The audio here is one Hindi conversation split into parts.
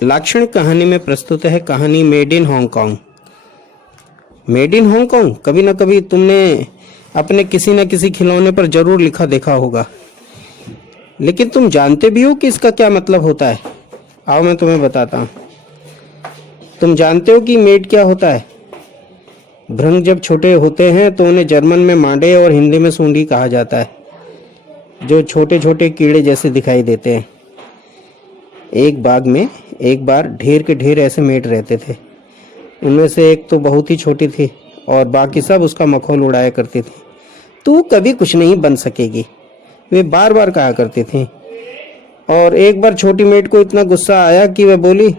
लाक्षणिक कहानी में प्रस्तुत है कहानी made in Hong Kong. Made in Hong Kong कभी ना कभी तुमने अपने किसी न किसी खिलौने पर जरूर लिखा देखा होगा, लेकिन तुम जानते भी हो कि इसका क्या मतलब होता है? आओ मैं तुम्हें बताता हूँ। तुम जानते हो कि मेड क्या होता है? भृंग जब छोटे होते हैं तो उन्हें जर्मन में मांडे और हिंदी में सूंडी कहा जाता है, जो छोटे छोटे कीड़े जैसे दिखाई देते हैं। एक बाग में एक बार ढेर के ढेर ऐसे मेड रहते थे। उनमें से एक तो बहुत ही छोटी थी और बाकी सब उसका मखौल उड़ाया करती थी। तू कभी कुछ नहीं बन सकेगी, वे बार बार कहा करती थी। और एक बार छोटी मेड को इतना गुस्सा आया कि वह बोली,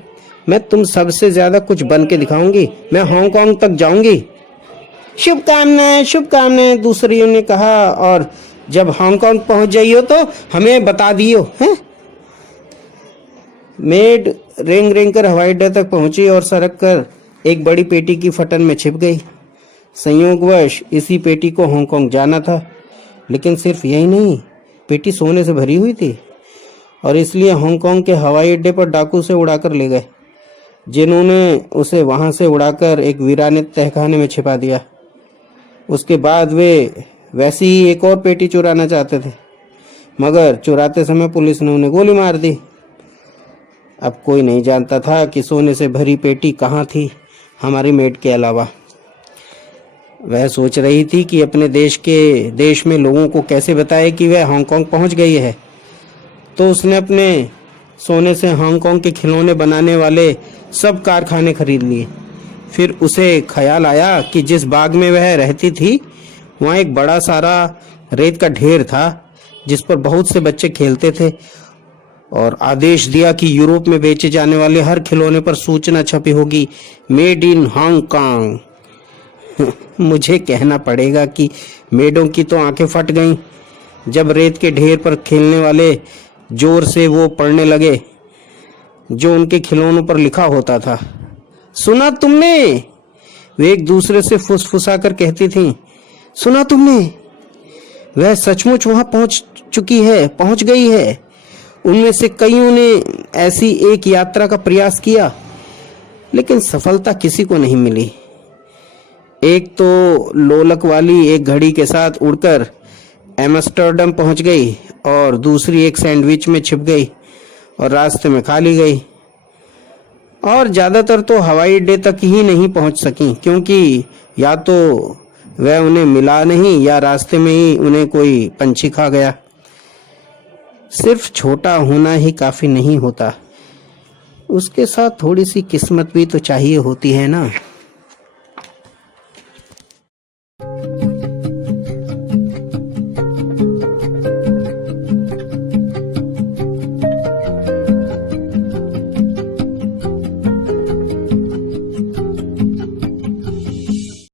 मैं तुम सबसे ज्यादा कुछ बन के दिखाऊंगी, मैं हांगकांग तक जाऊंगी। शुभकामनाएं शुभकामनाएं, दूसरियों ने कहा, और जब हांगकांग पहुंच जाइयो तो हमें बता दियो। हैं? मेड रेंग रेंग कर हवाई अड्डे तक पहुंची और सरक कर एक बड़ी पेटी की फटन में छिप गई। संयोगवश इसी पेटी को हांगकांग जाना था, लेकिन सिर्फ यही नहीं, पेटी सोने से भरी हुई थी और इसलिए हांगकांग के हवाई अड्डे पर डाकू से उड़ाकर ले गए, जिन्होंने उसे वहां से उड़ाकर एक वीराने तहखाने में छिपा दिया। उसके बाद वे वैसी ही एक और पेटी चुराना चाहते थे, मगर चुराते समय पुलिस ने उन्हें गोली मार दी। अब कोई नहीं जानता था कि सोने से भरी पेटी कहाँ थी, हमारी मेड के अलावा। वह सोच रही थी कि अपने देश में लोगों को कैसे बताए कि वह हांगकांग पहुंच गई है। तो उसने अपने सोने से हांगकांग के खिलौने बनाने वाले सब कारखाने खरीद लिए। फिर उसे ख्याल आया कि जिस बाग में वह रहती थी वहाँ एक बड़ा सारा रेत का ढेर था जिस पर बहुत से बच्चे खेलते थे, और आदेश दिया कि यूरोप में बेचे जाने वाले हर खिलौने पर सूचना छपी होगी, मेड इन हांगकांग। मुझे कहना पड़ेगा कि मेडों की तो आंखें फट गईं जब रेत के ढेर पर खेलने वाले जोर से वो पढ़ने लगे जो उनके खिलौनों पर लिखा होता था। सुना तुमने? वे एक दूसरे से फुसफुसा कर कहती थीं। सुना तुमने? वह सचमुच वहां पहुंच गई है। उनमें से कईयों ने ऐसी एक यात्रा का प्रयास किया, लेकिन सफलता किसी को नहीं मिली। एक तो लोलक वाली एक घड़ी के साथ उड़कर एम्स्टर्डम पहुंच गई और दूसरी एक सैंडविच में छिप गई और रास्ते में खा ली गई। और ज्यादातर तो हवाई अड्डे तक ही नहीं पहुंच सकी, क्योंकि या तो वह उन्हें मिला नहीं या रास्ते में ही उन्हें कोई पंछी खा गया। सिर्फ छोटा होना ही काफी नहीं होता, उसके साथ थोड़ी सी किस्मत भी तो चाहिए होती है ना।